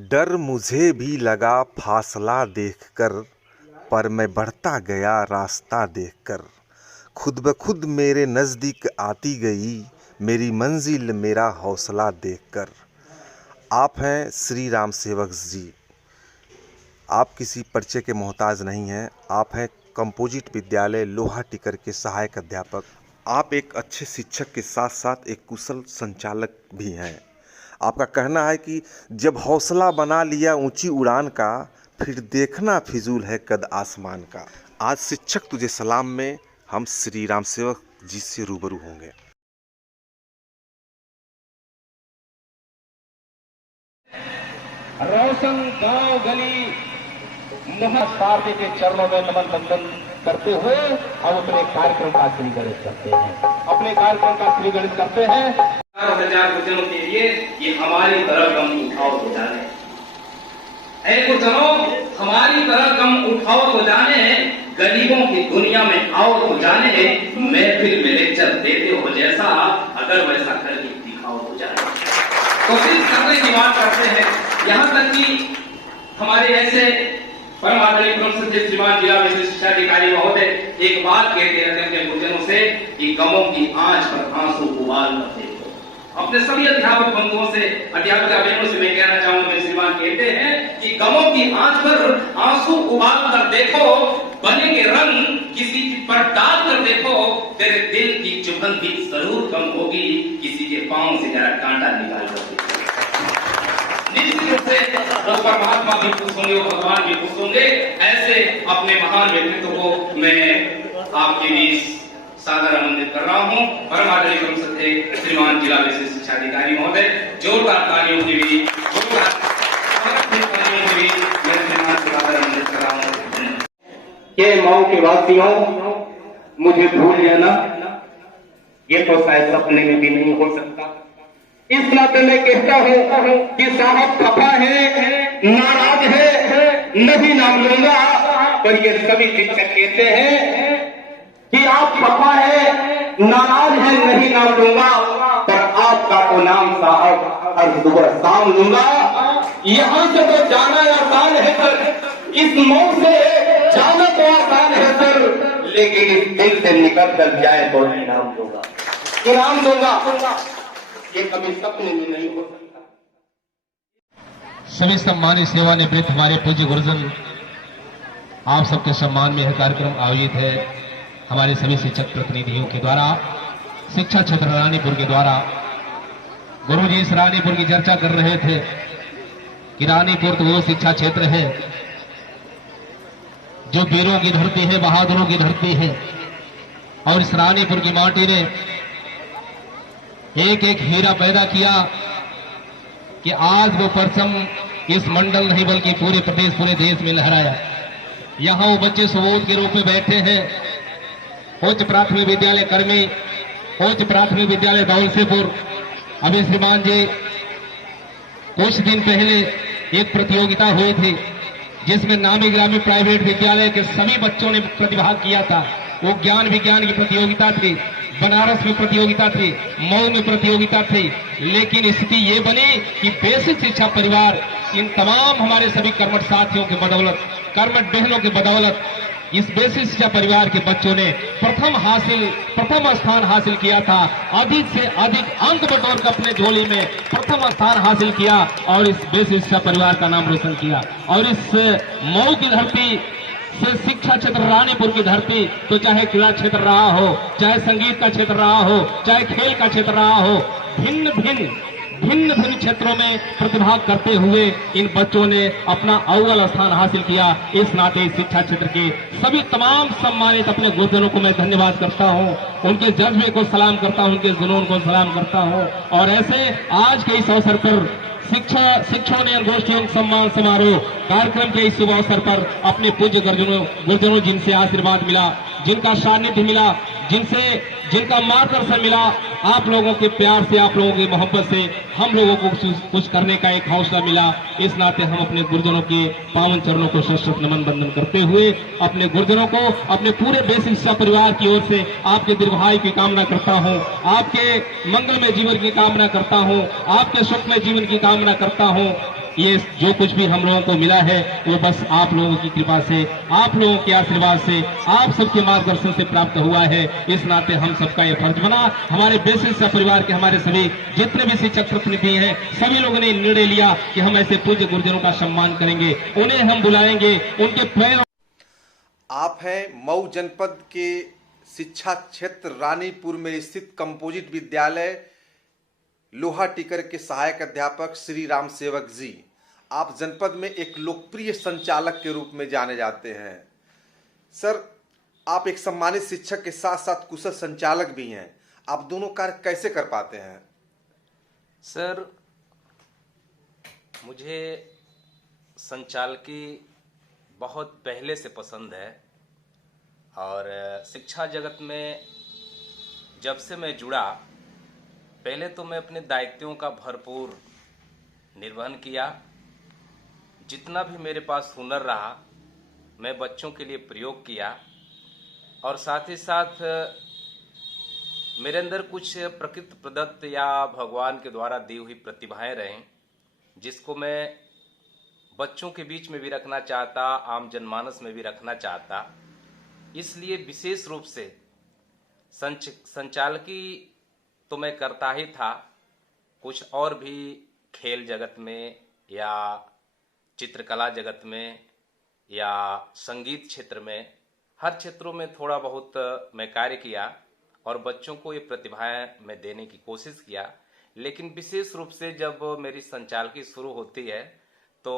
डर मुझे भी लगा फासला देखकर, पर मैं बढ़ता गया रास्ता देखकर। खुद ब खुद मेरे नज़दीक आती गई मेरी मंजिल मेरा हौसला देखकर। आप हैं श्री राम सेवक जी। आप किसी परिचय के मोहताज नहीं हैं। आप हैं कंपोजिट विद्यालय लोहा टिकर के सहायक अध्यापक। आप एक अच्छे शिक्षक के साथ साथ एक कुशल संचालक भी हैं। आपका कहना है कि जब हौसला बना लिया ऊंची उड़ान का, फिर देखना फिजूल है कद आसमान का। आज शिक्षक तुझे सलाम में हम श्री राम सेवक जी से रूबरू होंगे। रोशन गांव गली पार्टी के चरणों में नमन बंदन करते हुए हम अपने कार्यक्रम का श्री गणेश करते हैं। अपने कार्यक्रम का श्री गणेश करते हैं। 4,000 गुर्जरों के लिए ये हमारी तरह गम उठाओ तो जाने। ऐ गुर्जरों, हमारी तरह गम उठाओ तो जाने, गरीबों की दुनिया में आओ तो जाने। महफिल में लेक्चर देते हो जैसा, अगर वैसा करके दिखाओ तो जाने। कोशिश करने की बात करते हैं। यहाँ तक कि हमारे ऐसे परम आदरणीय परम सत्य श्रीमान जिला विशिष्ट शिक्षा अधिकारी महोदय एक बात कहते रहते हैं अपने गुरुजनों से कि गमों की आंच पर आंसू उबाल कर देखो। अपने सभी अध्यापक बंधुओं से, अध्यापक बहनों से मैं कहना चाहूंगा, मेरे श्रीमान कहते हैं कि गमों की आंच पर आंसू उबाल कर देखो, बनेंगे रंग किसी पर डाल कर देखो, तेरे दिल की चुभन भी जरूर कम होगी, किसी के पांव से जरा कांटा निकाल कर देखो। निश्चित रूप से वो परमात्मा भी खुश होंगे, वो भगवान भी खुश होंगे। ऐसे अपने महान व्यक्तित्व को मैं आपके बीच सादर आमंत्रित कर रहा हूँ। परम आदरणीय परम सत्य श्रीमान जिला विशिष्ट शिक्षा अधिकारी महोदय, जोरदार तालियों के भी मैं श्रीमान सादर आमंत्रित कर रहा हूँ। ये मऊ के वासियों, मुझे भूल जाना ये तो शायद सपने में भी नहीं हो सकता। इस नाते मैं कहता हूँ कि साहब खफा है, नाराज है, नहीं नाम लूंगा, पर ये सभी शिक्षक कहते हैं कि आप खफा है, नाराज है, नहीं नाम लूंगा, पर आपका तो नाम साहब हर सुबह शाम लूंगा। यहाँ से तो जाना आसान है सर, इस मऊ से जाना तो आसान है सर, लेकिन इस दिल से निकल कर जाए तो इनाम दूंगा, इनाम दूंगा। ये कभी सपने में नहीं हो सकता। सभी सम्मानित सेवानिवृत्त हमारे पूज्य गुरुजन, आप सबके सम्मान में यह कार्यक्रम आयोजित है हमारे सभी शिक्षक प्रतिनिधियों के द्वारा, शिक्षा क्षेत्र रानीपुर के द्वारा। गुरुजी इस रानीपुर की चर्चा कर रहे थे कि रानीपुर तो वो शिक्षा क्षेत्र है जो वीरों की धरती है, बहादुरों की धरती है, और इस रानीपुर की माटी ने एक एक हीरा पैदा किया कि आज वो परचम इस मंडल नहीं बल्कि पूरे प्रदेश, पूरे देश में लहराया। यहाँ वो बच्चे सुबोध के रूप में बैठे हैं। उच्च प्राथमिक विद्यालय कर्मी, उच्च प्राथमिक विद्यालय दौलतपुर। अभी श्रीमान जी कुछ दिन पहले एक प्रतियोगिता हुई थी जिसमें नामी ग्रामी प्राइवेट विद्यालय के सभी बच्चों ने प्रतिभाग किया था। वो ज्ञान विज्ञान की प्रतियोगिता थी, बनारस में प्रतियोगिता थी, मऊ में प्रतियोगिता थी। लेकिन स्थिति ये बनी कि बेसिक शिक्षा परिवार इन तमाम हमारे सभी कर्मठ साथियों के बदौलत, कर्मठ बहनों के बदौलत, इस बेसिक शिक्षा परिवार के बच्चों ने प्रथम स्थान हासिल किया था। अधिक से अधिक अंक बटोर कर अपने झोली में प्रथम स्थान हासिल किया और इस बेसिक शिक्षा परिवार का नाम रोशन किया। और इस मऊ की धरती से शिक्षा क्षेत्र रानीपुर की धरती, तो चाहे क्रीड़ा क्षेत्र रहा हो, चाहे संगीत का क्षेत्र रहा हो, चाहे खेल का क्षेत्र रहा हो, भिन्न भिन्न क्षेत्रों में प्रतिभाग करते हुए इन बच्चों ने अपना अव्वल स्थान हासिल किया। इस नाते इस शिक्षा क्षेत्र के सभी तमाम सम्मानित अपने गुरुजनों को मैं धन्यवाद करता हूं, उनके जज्बे को सलाम करता हूं, उनके जुनून को सलाम करता हूं। और ऐसे आज के इस अवसर पर शिक्षोन्नयन गोष्ठी एवं सम्मान समारोह कार्यक्रम के इस शुभ अवसर पर अपने पूज्य गुरुजनों जिनसे आशीर्वाद मिला, जिनका सानिध्य मिला, जिनका मार्गदर्शन मिला, आप लोगों के प्यार से, आप लोगों की मोहब्बत से हम लोगों को कुछ करने का एक हौसला मिला। इस नाते हम अपने गुरुजनों के पावन चरणों को सशक्त नमन बंदन करते हुए अपने गुरुजनों को अपने पूरे बेसिक शिक्षा परिवार की ओर से आपके दीर्घायु की कामना करता हूं, आपके मंगलमय जीवन की कामना करता हूं, आपके सुखमय जीवन की कामना करता हूं। ये जो कुछ भी हम लोगों को मिला है वो बस आप लोगों की कृपा से, आप लोगों के आशीर्वाद से, आप सबके मार्गदर्शन से प्राप्त हुआ है। इस नाते हम सबका ये फर्ज बना, हमारे बेसिस परिवार के हमारे सभी जितने भी शिक्षक प्रतिनिधि हैं, सभी लोगों ने निर्णय लिया कि हम ऐसे पूज्य गुरुजनों का सम्मान करेंगे, उन्हें हम बुलाएंगे, उनके पैर। आप हैं मऊ जनपद के शिक्षा क्षेत्र रानीपुर में स्थित कंपोजिट विद्यालय लोहा टीकर के सहायक अध्यापक श्री राम सेवक जी। आप जनपद में एक लोकप्रिय संचालक के रूप में जाने जाते हैं। सर, आप एक सम्मानित शिक्षक के साथ साथ कुशल संचालक भी हैं। आप दोनों कार्य कैसे कर पाते हैं? सर, मुझे संचालकी बहुत पहले से पसंद है और शिक्षा जगत में जब से मैं जुड़ा, पहले तो मैं अपने दायित्वों का भरपूर निर्वहन किया। जितना भी मेरे पास हुनर रहा मैं बच्चों के लिए प्रयोग किया और साथ ही साथ मेरे अंदर कुछ प्रकृति प्रदत्त या भगवान के द्वारा दी हुई प्रतिभाएं रहें, जिसको मैं बच्चों के बीच में भी रखना चाहता, आम जनमानस में भी रखना चाहता। इसलिए विशेष रूप से संचालकी तो मैं करता ही था, कुछ और भी खेल जगत में या चित्रकला जगत में या संगीत क्षेत्र में, हर क्षेत्रों में थोड़ा बहुत मैं कार्य किया और बच्चों को ये प्रतिभाएं मैं देने की कोशिश किया। लेकिन विशेष रूप से जब मेरी संचालकी शुरू होती है तो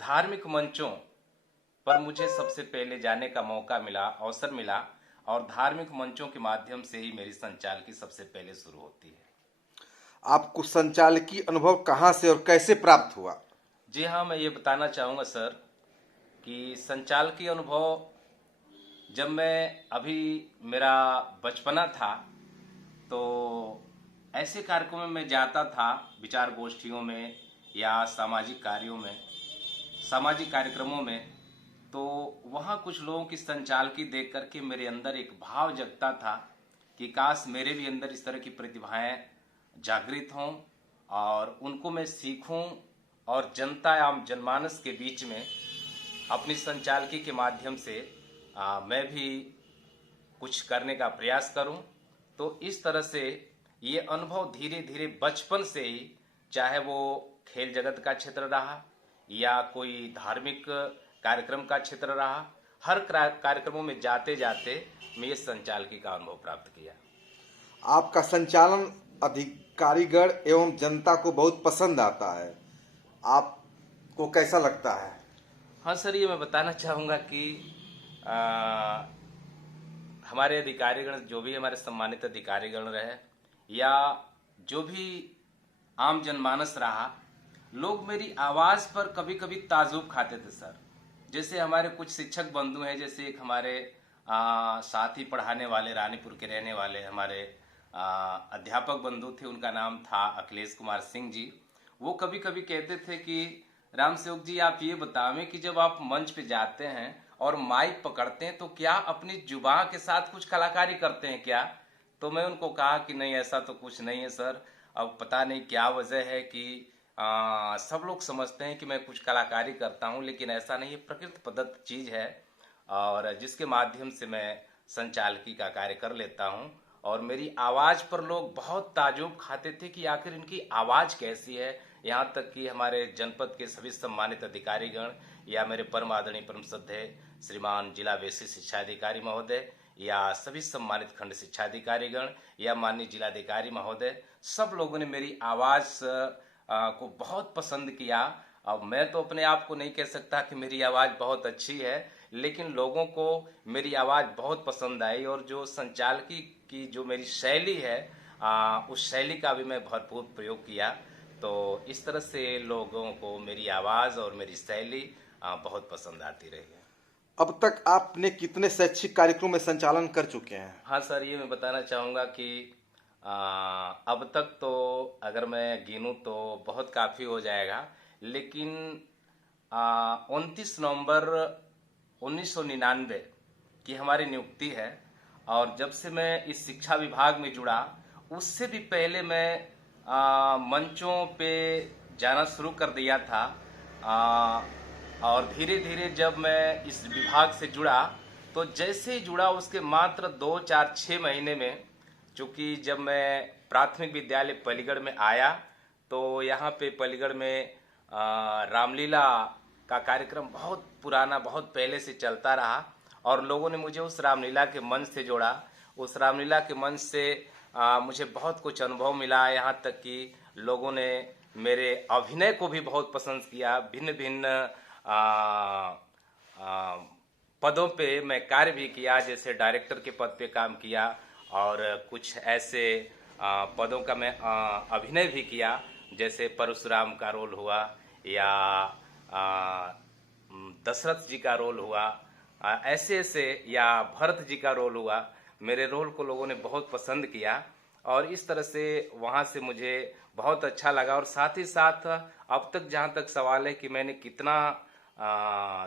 धार्मिक मंचों पर मुझे सबसे पहले जाने का मौका मिला, अवसर मिला और धार्मिक मंचों के माध्यम से ही मेरी संचालकी सबसे पहले शुरू होती है। आपको संचालकी अनुभव कहाँ से और कैसे प्राप्त हुआ? जी हाँ, मैं ये बताना चाहूँगा सर कि संचालकी अनुभव जब मेरा बचपना था तो ऐसे कार्यक्रमों में जाता था, विचार गोष्ठियों में या सामाजिक कार्यों में, सामाजिक कार्यक्रमों में, तो वहाँ कुछ लोगों की संचालकी देख करके मेरे अंदर एक भाव जगता था कि काश मेरे भी अंदर इस तरह की प्रतिभाएं जागृत हों और उनको मैं सीखूं और जनता एवं जनमानस के बीच में अपनी संचालकी के माध्यम से मैं भी कुछ करने का प्रयास करूं। तो इस तरह से ये अनुभव धीरे धीरे बचपन से ही, चाहे वो खेल जगत का क्षेत्र रहा या कोई धार्मिक कार्यक्रम का क्षेत्र रहा, हर कार्यक्रमों में जाते जाते मैं ये संचालकी का अनुभव प्राप्त किया। आपका संचालन अधिकारीगण एवं जनता को बहुत पसंद आता है, आपको कैसा लगता है? हाँ सर, ये मैं बताना चाहूँगा कि हमारे अधिकारीगण, जो भी हमारे सम्मानित अधिकारीगण रहे या जो भी आम जनमानस रहा, लोग मेरी आवाज़ पर कभी कभी ताजुब खाते थे सर। जैसे हमारे कुछ शिक्षक बंधु हैं, जैसे एक हमारे साथ ही पढ़ाने वाले, रानीपुर के रहने वाले हमारे अध्यापक बंधु थे, उनका नाम था अखिलेश कुमार सिंह जी। वो कभी कभी कहते थे कि राम सेवक जी, आप ये बतावें कि जब आप मंच पे जाते हैं और माइक पकड़ते हैं तो क्या अपनी जुबान के साथ कुछ कलाकारी करते हैं क्या? तो मैं उनको कहा कि नहीं, ऐसा तो कुछ नहीं है सर। अब पता नहीं क्या वजह है कि सब लोग समझते हैं कि मैं कुछ कलाकारी करता हूं, लेकिन ऐसा नहीं है, प्रकृति प्रदत्त चीज़ है और जिसके माध्यम से मैं संचालकी का कार्य कर लेता हूं। और मेरी आवाज़ पर लोग बहुत ताजुब खाते थे कि आखिर इनकी आवाज़ कैसी है। यहाँ तक कि हमारे जनपद के सभी सम्मानित अधिकारीगण या मेरे परम आदरणीय परम श्रद्धेय श्रीमान जिला बेसिक शिक्षा अधिकारी महोदय या सभी सम्मानित खंड शिक्षा अधिकारीगण या माननीय जिलाधिकारी महोदय, सब लोगों ने मेरी आवाज़ को बहुत पसंद किया। अब मैं तो अपने आप को नहीं कह सकता कि मेरी आवाज़ बहुत अच्छी है, लेकिन लोगों को मेरी आवाज़ बहुत पसंद आई और जो संचालकी की जो मेरी शैली है, उस शैली का भी मैं भरपूर प्रयोग किया। तो इस तरह से लोगों को मेरी आवाज़ और मेरी शैली बहुत पसंद आती रही है। अब तक आपने कितने शैक्षिक कार्यक्रमों में संचालन कर चुके हैं? हाँ सर, ये मैं बताना चाहूँगा कि अब तक तो अगर मैं गिनूँ तो बहुत काफ़ी हो जाएगा, लेकिन 29 नवंबर 1999 की हमारी नियुक्ति है और जब से मैं इस शिक्षा विभाग में जुड़ा, उससे भी पहले मैं मंचों पे जाना शुरू कर दिया था। और धीरे धीरे जब मैं इस विभाग से जुड़ा तो जैसे ही जुड़ा उसके मात्र 2, 4, 6 महीने में, चूँकि जब मैं प्राथमिक विद्यालय पलीगढ़ में आया तो यहाँ पे पलीगढ़ में रामलीला का कार्यक्रम बहुत पुराना, बहुत पहले से चलता रहा और लोगों ने मुझे उस रामलीला के मंच से जोड़ा। उस रामलीला के मंच से मुझे बहुत कुछ अनुभव मिला, यहाँ तक कि लोगों ने मेरे अभिनय को भी बहुत पसंद किया। भिन्न भिन्न पदों पे मैं कार्य भी किया, जैसे डायरेक्टर के पद पे काम किया और कुछ ऐसे पदों का मैं अभिनय भी किया, जैसे परशुराम का रोल हुआ या दशरथ जी का रोल हुआ, ऐसे ऐसे, या भरत जी का रोल हुआ। मेरे रोल को लोगों ने बहुत पसंद किया और इस तरह से वहाँ से मुझे बहुत अच्छा लगा। और साथ ही साथ अब तक जहाँ तक सवाल है कि मैंने कितना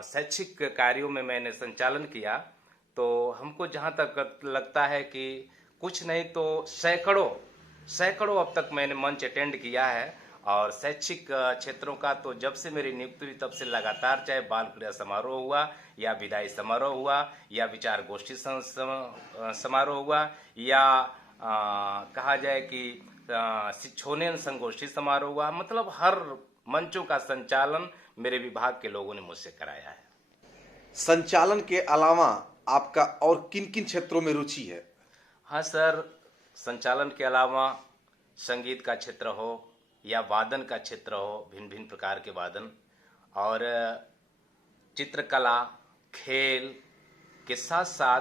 शैक्षिक कार्यों में मैंने संचालन किया, तो हमको जहाँ तक लगता है कि कुछ नहीं तो सैकड़ों अब तक मैंने मंच अटेंड किया है। और शैक्षिक क्षेत्रों का तो जब से मेरी नियुक्ति हुई तब से लगातार, चाहे बाल क्रीड़ा समारोह हुआ या विदाई समारोह हुआ या विचार गोष्ठी समारोह हुआ या कहा जाए कि शिक्षोन्नयन संगोष्ठी समारोह हुआ, मतलब हर मंचों का संचालन मेरे विभाग के लोगों ने मुझसे कराया है। संचालन के अलावा आपका और किन किन क्षेत्रों में रुचि है? हाँ सर, संचालन के अलावा संगीत का क्षेत्र हो या वादन का क्षेत्र हो, भिन्न भिन्न प्रकार के वादन, और चित्रकला, खेल के साथ साथ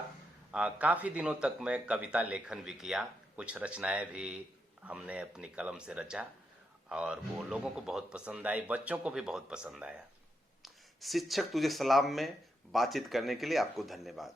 काफ़ी दिनों तक मैं कविता लेखन भी किया। कुछ रचनाएं भी हमने अपनी कलम से रचा और वो लोगों को बहुत पसंद आई, बच्चों को भी बहुत पसंद आया। शिक्षक तुझे सलाम में बातचीत करने के लिए आपको धन्यवाद।